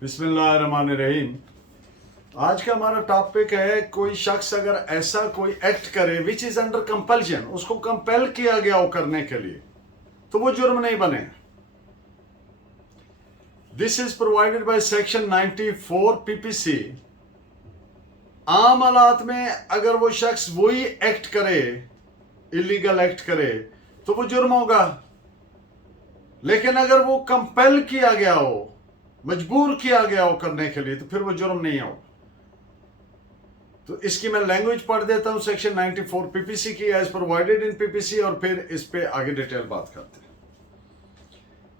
बिस्मिल्लाहिर्रहमानिर्रहीम। आज का हमारा टॉपिक है कोई शख्स अगर ऐसा कोई एक्ट करे विच इज अंडर कंपल्शन, उसको कंपेल किया गया हो करने के लिए, तो वो जुर्म नहीं बनेगा। This is provided by section 94 PPC. आम हालात में अगर वो शख्स वही एक्ट करे, इलीगल एक्ट करे, तो वो जुर्म होगा। लेकिन अगर वो कंपेल किया गया हो, मजबूर किया गया हो करने के लिए, तो फिर वो जुर्म नहीं होगा। तो इसकी मैं लैंग्वेज पढ़ देता हूं सेक्शन 94 पीपीसी की, एज प्रोवाइडेड इन पीपीसी, और फिर इस पे आगे डिटेल बात करते हैं।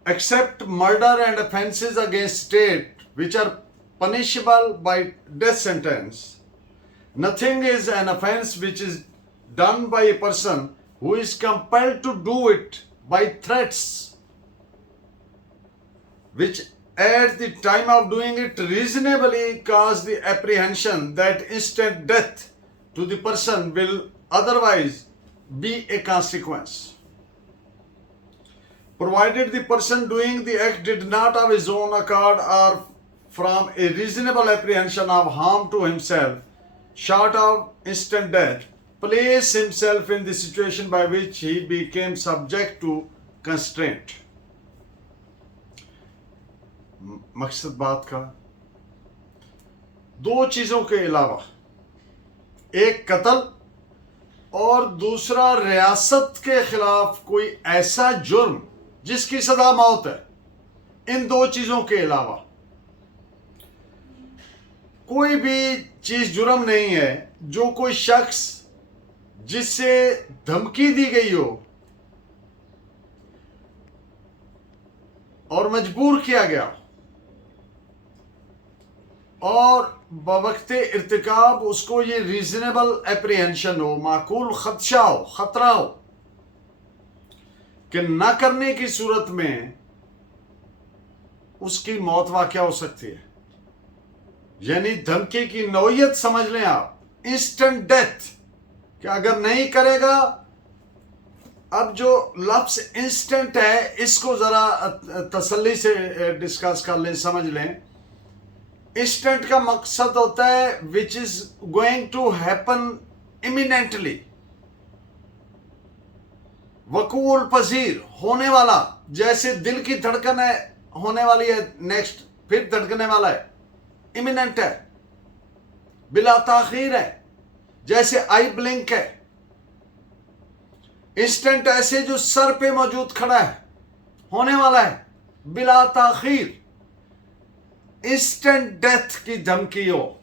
Except murder and offences against state which are punishable by death sentence, nothing is an offence which is done by a person who is compelled to do it by threats which at the time of doing it reasonably cause the apprehension that instant death to the person will otherwise be a consequence. Provided the person doing the act did not of his own accord or from a reasonable apprehension of harm to himself, short of instant death, place himself in the situation by which he became subject to constraint. मकसद बात का, दो चीजों के अलावा, एक कत्ल और दूसरा रियासत के खिलाफ कोई ऐसा जुर्म जिसकी सजा मौत है, इन दो चीजों के अलावा कोई भी चीज जुर्म नहीं है जो कोई शख्स जिससे धमकी दी गई हो और मजबूर किया गया और बवक्ते इर्तिकाब उसको ये रीजनेबल एप्रीहेंशन हो, माकूल खदशा हो, खतरा हो कि ना करने की सूरत में उसकी मौत वाक़या हो सकती है। यानी धमकी की नौयत समझ लें आप, इंस्टेंट डेथ, कि अगर नहीं करेगा। अब जो लफ्ज इंस्टेंट है इसको जरा तसल्ली से डिस्कस कर लें, समझ लें। इंस्टेंट का मकसद होता है which is going to happen imminently, वकूल पजीर, होने वाला। जैसे दिल की धड़कन है, होने वाली है, नेक्स्ट फिर धड़कने वाला है, इमिनेंट है, बिला ताखीर है। जैसे आई ब्लिंक है, इंस्टेंट ऐसे जो सर पे मौजूद खड़ा है, होने वाला है, बिला ताखीर। इंस्टेंट डेथ की धमकी हो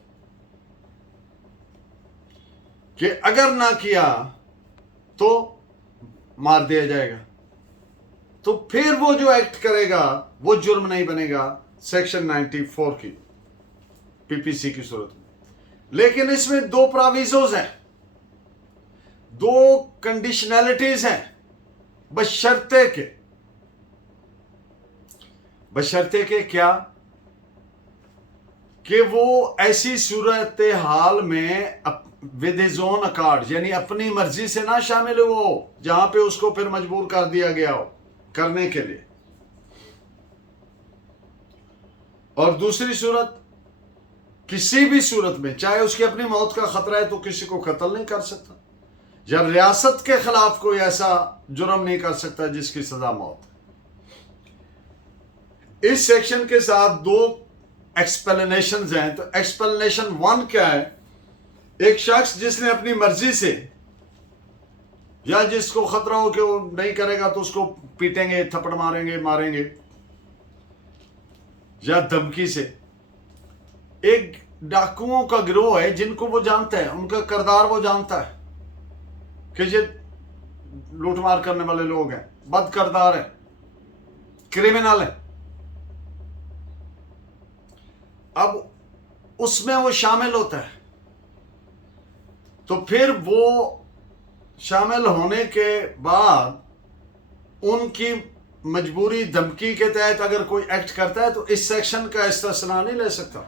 कि अगर ना किया तो मार दिया जाएगा, तो फिर वो जो एक्ट करेगा वो जुर्म नहीं बनेगा सेक्शन 94 की पीपीसी की सूरत में। लेकिन इसमें दो प्रोविजोज हैं, दो कंडीशनैलिटीज हैं, बशर्ते के क्या कि वो ऐसी सूरत हाल में विद हिज ओन अकॉर्ड, यानी अपनी मर्जी से ना शामिल हो जहां पे उसको फिर मजबूर कर दिया गया हो करने के लिए। और दूसरी सूरत, किसी भी सूरत में, चाहे उसकी अपनी मौत का खतरा है तो किसी को कत्ल नहीं कर सकता, या रियासत के खिलाफ कोई ऐसा जुर्म नहीं कर सकता जिसकी सजा मौत है। इस सेक्शन के साथ दो एक्सप्लेनेशंस हैं। तो एक्सप्लेनेशन 1 क्या है? एक शख्स जिसने अपनी मर्जी से, या जिसको खतरा हो कि वो नहीं करेगा तो उसको पीटेंगे, थप्पड़ मारेंगे, या धमकी से। एक डाकुओं का गिरोह है जिनको वो जानता है, उनका किरदार वो जानता है कि ये लूटमार करने वाले लोग हैं, बद किरदार है, क्रिमिनल है। अब उसमें वो शामिल होता है, तो फिर वो शामिल होने के बाद उनकी मजबूरी धमकी के तहत अगर कोई एक्ट करता है तो इस सेक्शन का इस्तिस्ना नहीं ले सकता,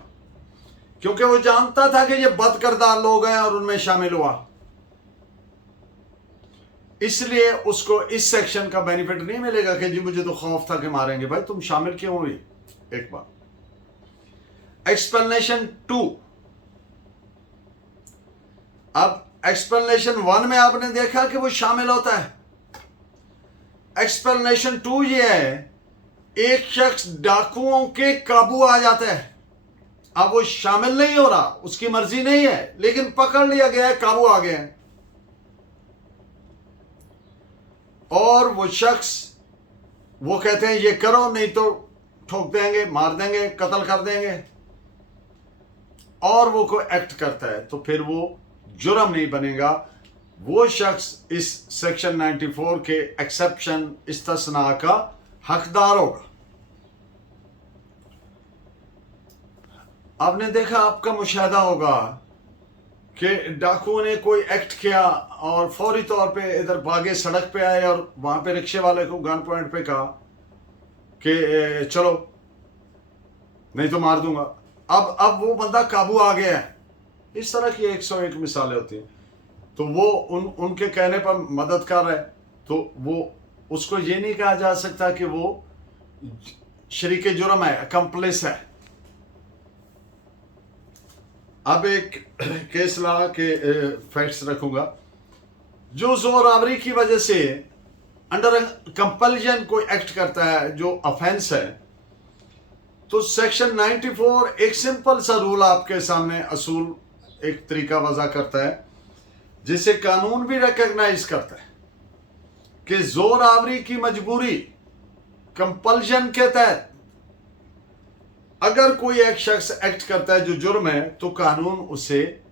क्योंकि वो जानता था कि ये बद किरदार लोग हैं और उनमें शामिल हुआ। इसलिए उसको इस सेक्शन का बेनिफिट नहीं मिलेगा कि जी मुझे तो खौफ था कि मारेंगे। भाई तुम शामिल क्यों हुई? एक बात। एक्सप्लेनेशन 2। अब एक्सप्लेनेशन 1 में आपने देखा कि वो शामिल होता है। एक्सप्लेनेशन 2 ये है, एक शख्स डाकुओं के काबू आ जाता है। अब वो शामिल नहीं हो रहा, उसकी मर्जी नहीं है, लेकिन पकड़ लिया गया है, काबू आ गया है, और वो शख्स वो कहते हैं ये करो नहीं तो ठोक देंगे, मार देंगे, कत्ल कर देंगे, और वो कोई एक्ट करता है, तो फिर वो जुर्म नहीं बनेगा। वो शख्स इस सेक्शन 94 के एक्सेप्शन इस्तिस्ना का हकदार होगा। आपने देखा, आपका मुशाहदा होगा कि डाकुओं ने कोई एक्ट किया और फौरी तौर पे इधर भागे, सड़क पे आए और वहां पे रिक्शे वाले को गन पॉइंट पे कहा कि चलो नहीं तो मार दूंगा। अब वो बंदा काबू आ गया है। इस तरह की 101 मिसालें होती हैं। तो वो उनके कहने पर मदद कर रहा है, तो वो उसको ये नहीं कहा जा सकता कि वो शरीके जुर्म है, अकम्प्लिस है। अब एक केस ला के फैक्ट्स रखूंगा। जो जोर आवरी की वजह से अंडर कंपल्जन कोई एक्ट करता है जो ऑफेंस है, तो सेक्शन 94 एक सिंपल सा रूल आपके सामने, असूल, एक तरीका वजह करता है जिसे कानून भी रिकॉग्नाइज करता है कि जोर आवरी की मजबूरी, कंपल्जन के तहत अगर कोई एक शख्स एक्ट करता है जो जुर्म है, तो कानून उसे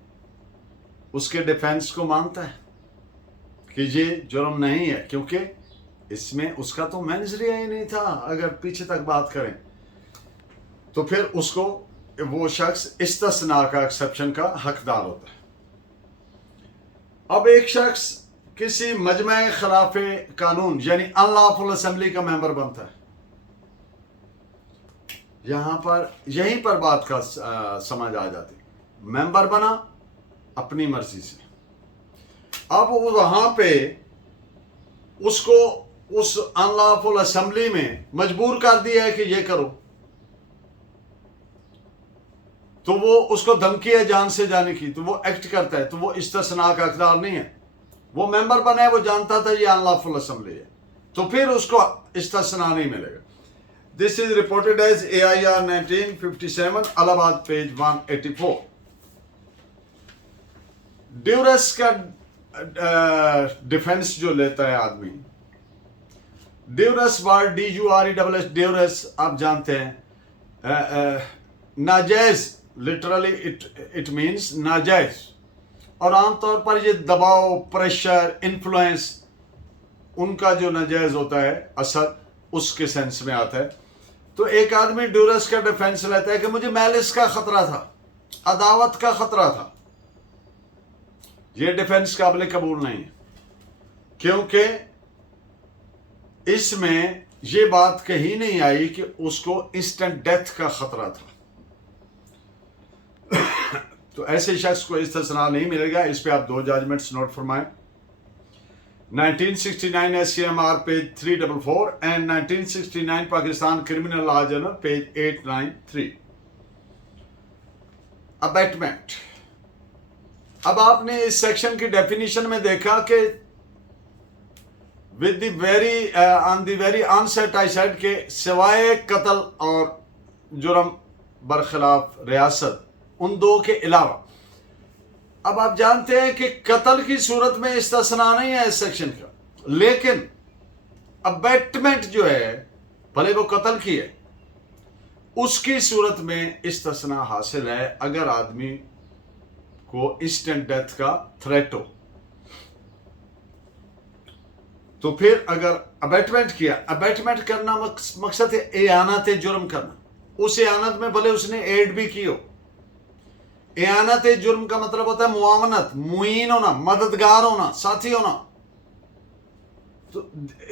उसके डिफेंस को मानता है कि ये जुर्म नहीं है, क्योंकि इसमें उसका तो मेंजरिया ही नहीं था। अगर पीछे तक बात करें तो फिर उसको वो शख्स इस्तिस्ना का, एक्सेप्शन का हकदार होता है। अब एक शख्स किसी मजमा खिलाफे कानून यानी अनलॉफुल असेंबली का मेंबर बनता है। यहां पर यहीं पर बात का समझ आ जाती। मेंबर बना अपनी मर्जी से, अब वहां पे उसको उस अनलॉफुल असेंबली में मजबूर कर दिया है कि ये करो, तो वो उसको धमकी है जान से जाने की, तो वो एक्ट करता है, तो वो इस्तिस्ना का हकदार नहीं है। वो मेंबर बना है, वो जानता था ये अनलॉफुल असेंबली है, तो फिर उसको इस्तिस्ना नहीं मिलेगा। This is reported as AIR 1957, Allahabad, page 184। Duress का डिफेंस जो लेता है आदमी, ड्यूरस वर्ड DURESS, ड्यूरस आप जानते हैं, नाजायज, लिटरली इट मीन्स नाजायज, और आमतौर पर ये दबाव, प्रेशर, इन्फ्लुएंस, उनका जो नाजायज होता है असर, उसके सेंस में आता है। तो एक आदमी ड्यूरस का डिफेंस लेता है कि मुझे मैलिस का खतरा था, अदावत का खतरा था। यह डिफेंस काबिल कबूल नहीं है, क्योंकि इसमें यह बात कहीं नहीं आई कि उसको इंस्टेंट डेथ का खतरा था। तो ऐसे शख्स को इस्तिस्ना नहीं मिलेगा। इस पे आप 2 जजमेंट्स नोट फरमाएं। 1969 SCMR page 344 and 1969 Pakistan criminal law journal page 893। Abetment. अब आपने इस सेक्शन की डेफिनेशन में देखा कि with the very on the very onset I said के सिवाय कत्ल और जुर्म बरखिलाफ रियासत, उन दो के अलावा। अब आप जानते हैं कि कत्ल की सूरत में इस्तिस्ना नहीं है इस सेक्शन का, लेकिन अबैटमेंट जो है, भले वो कत्ल की है, उसकी सूरत में इस्तिस्ना हासिल है अगर आदमी को इंस्टेंट डेथ का थ्रेट हो। तो फिर अगर अबैटमेंट किया, अबैटमेंट करना मकसद है एआनत जुर्म करना। उस एआनत में भले उसने एड भी की हो। एआनत जुर्म का मतलब होता है मुआवनत, मुईन होना, मददगार होना, साथी होना। तो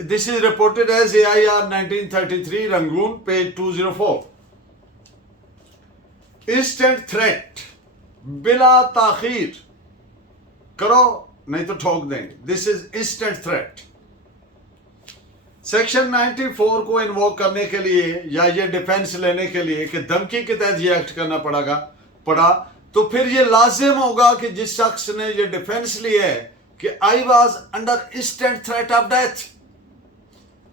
this is reported as AIR 1933 Rangoon page 204। Instant threat, बिला ताखीर करो नहीं तो ठोक देंगे। This is instant threat. Section 94 को इन्वोक करने के लिए या ये डिफेंस लेने के लिए कि धमकी के तहत ये एक्ट करना पड़ा, तो फिर ये लाजिम होगा कि जिस शख्स ने ये डिफेंस लिया है कि I was under instant threat of death,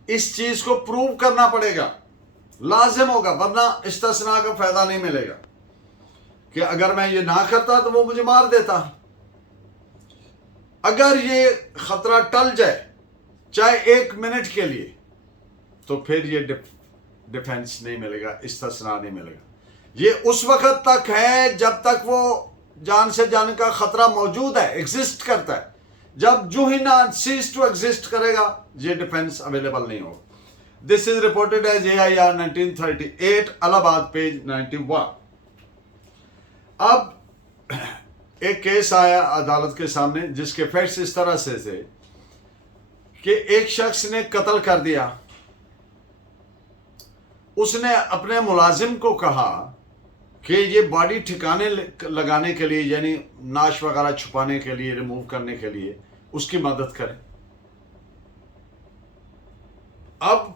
इस चीज को प्रूव करना पड़ेगा, लाजिम होगा, वरना इस्तिस्ना का फायदा नहीं मिलेगा कि अगर मैं ये ना करता तो वो मुझे मार देता। अगर ये खतरा टल जाए चाहे 1 मिनट के लिए, तो फिर ये डिफेंस नहीं मिलेगा, इस्तिस्ना नहीं मिलेगा। ये उस वक्त तक है जब तक वो जान से जाने का खतरा मौजूद है, एग्जिस्ट करता है। जब जो ही ना सीज टू एग्जिस्ट करेगा, ये डिफेंस अवेलेबल नहीं होगा। This is reported as AIR 1938 Allahabad page 91। अब एक केस आया अदालत के सामने जिसके फैक्ट्स इस तरह से थे कि एक शख्स ने कत्ल कर दिया। उसने अपने मुलाजिम को कहा कि ये बॉडी ठिकाने लगाने के लिए, यानी नाश वगैरह छुपाने के लिए, रिमूव करने के लिए उसकी मदद करे। अब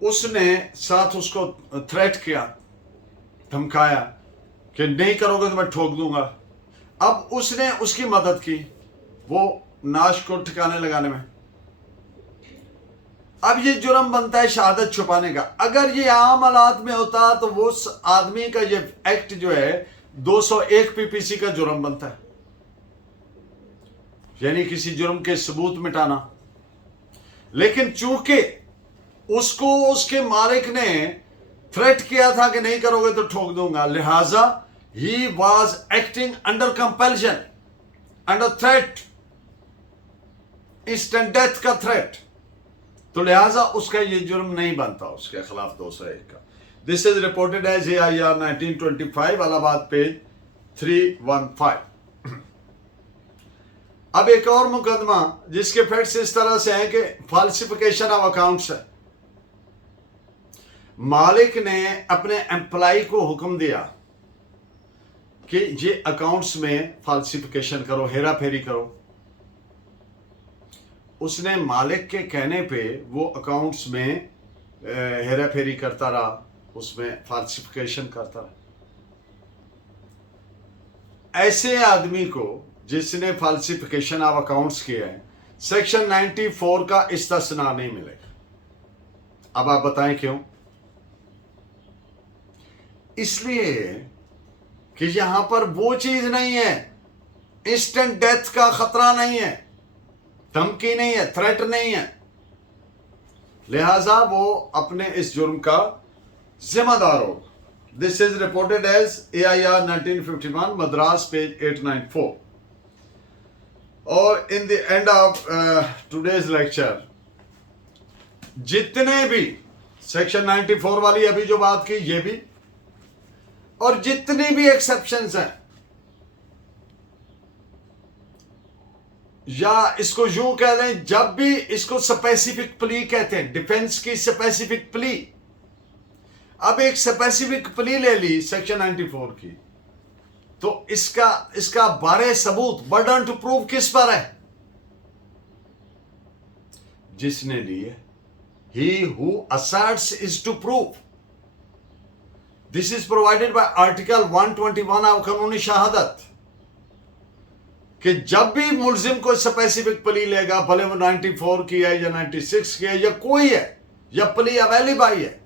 उसने साथ उसको थ्रेट किया, धमकाया कि नहीं करोगे तो मैं ठोक दूंगा। अब उसने उसकी मदद की वो नाश को ठिकाने लगाने में। अब ये जुर्म बनता है शहादत छुपाने का। अगर ये आम हालात में होता तो वो आदमी का ये एक्ट जो है 201 PPC का जुर्म बनता है, यानी किसी जुर्म के सबूत मिटाना। लेकिन चूंकि उसको उसके मालिक ने थ्रेट किया था कि नहीं करोगे तो ठोक दूंगा, लिहाजा he was acting under compulsion, under threat, instant death का थ्रेट, तो लिहाजा उसका ये जुर्म नहीं बनता उसके खिलाफ 201 का। This is reported as AIR 1925 Allahabad page 315। अब एक और मुकदमा जिसके फैक्ट्स इस तरह से हैं कि फाल्सिफिकेशन ऑफ अकाउंट्स है। मालिक ने अपने एम्प्लॉय को हुक्म दिया कि ये अकाउंट्स में फाल्सिफिकेशन करो, हेरा फेरी करो। उसने मालिक के कहने पे वो अकाउंट्स में हेरा फेरी करता रहा, उसमें फाल्सिफिकेशन करता रहा। ऐसे आदमी को जिसने फाल्सिफिकेशन ऑफ अकाउंट्स किया है, सेक्शन 94 का इस्तिस्ना नहीं मिलेगा। अब आप बताएं क्यों? इसलिए कि यहां पर वो चीज नहीं है, इंस्टेंट डेथ का खतरा नहीं है, धमकी नहीं है, थ्रेट नहीं है, लिहाजा वो अपने इस जुर्म का जिम्मेदार हो। This is reported as AIR 1951 Madras page 894। और in the end of today's lecture, जितने भी सेक्शन 94 वाली अभी जो बात की ये भी, और जितनी भी एक्सेप्शंस हैं, या इसको यूं कह लें, जब भी इसको स्पेसिफिक प्ली कहते हैं, डिफेंस की स्पेसिफिक प्ली। अब एक स्पेसिफिक प्ली ले ली सेक्शन 94 की, तो इसका बारे सबूत, बर्डन टू प्रूव किस पर है? जिसने ली है। He who asserts is to prove. This is provided by article 121 of Qanun-e-Shahadat, कि जब भी मुलजिम को स्पेसिफिक प्ली लेगा, भले वो 94 की है या 96 की है या कोई है, या प्ली अवेलेबल है,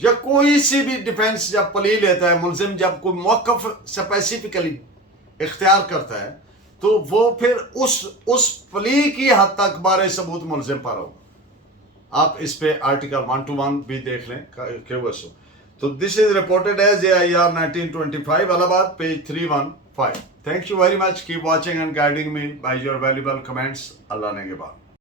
या कोई सी भी डिफेंस जब प्ली लेता है मुलजिम, जब कोई मौक़िफ़ स्पेसिफिकली इख्तियार करता है, तो वो फिर उस प्ली की हद तक बारे सबूत मुलजिम पर होगा। आप इस पे आर्टिकल 121 भी देख लें KUSO। तो this is reported as AIR 1925 Allahabad page 315। Thank you very much. Keep watching and guiding me by your valuable comments. Allah ne ke baad.